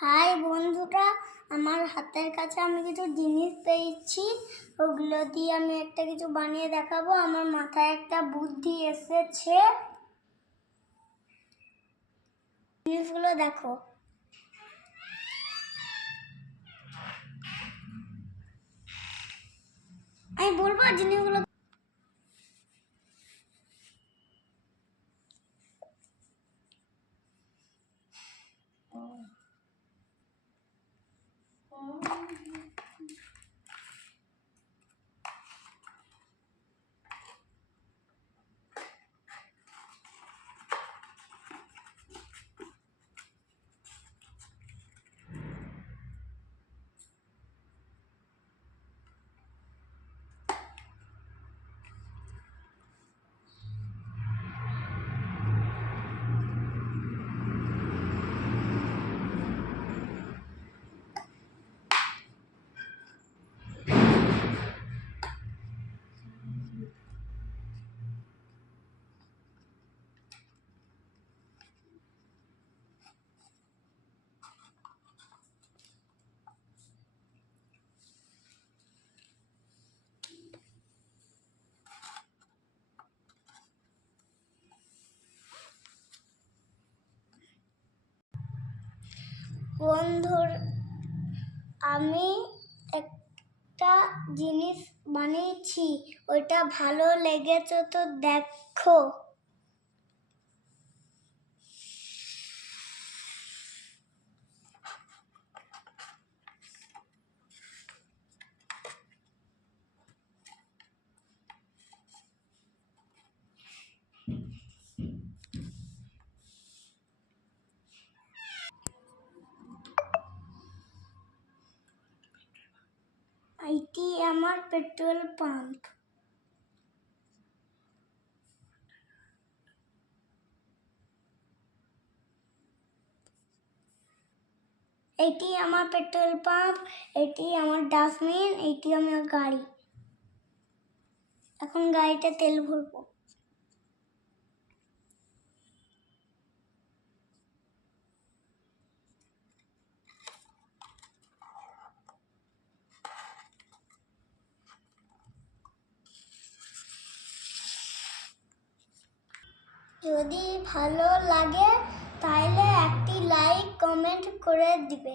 হাই বন্ধুরা, আমার হাতের কাছে আমি কিছু জিনিস পেয়েছি। ওগুলো দিয়ে আমি একটা কিছু বানিয়ে দেখাবো। আমার মাথায় একটা বুদ্ধি এসেছে। জিনিসগুলো দেখো। আমি বলবো জিনিসগুলো। বন্ধুর আমি একটা জিনিস বানিয়েছি, ওইটা ভালো লেগেছে তো দেখো। এটি আমার পেট্রোল পাম্প। এটি আমার পেট্রোল পাম্প, এটি আমার ডাস্টবিন, এটি আমার গাড়ি। এখন গাড়িতে তেল ভরবো। যদি ভালো লাগে তাহলে একটি লাইক কমেন্ট করে দিবে।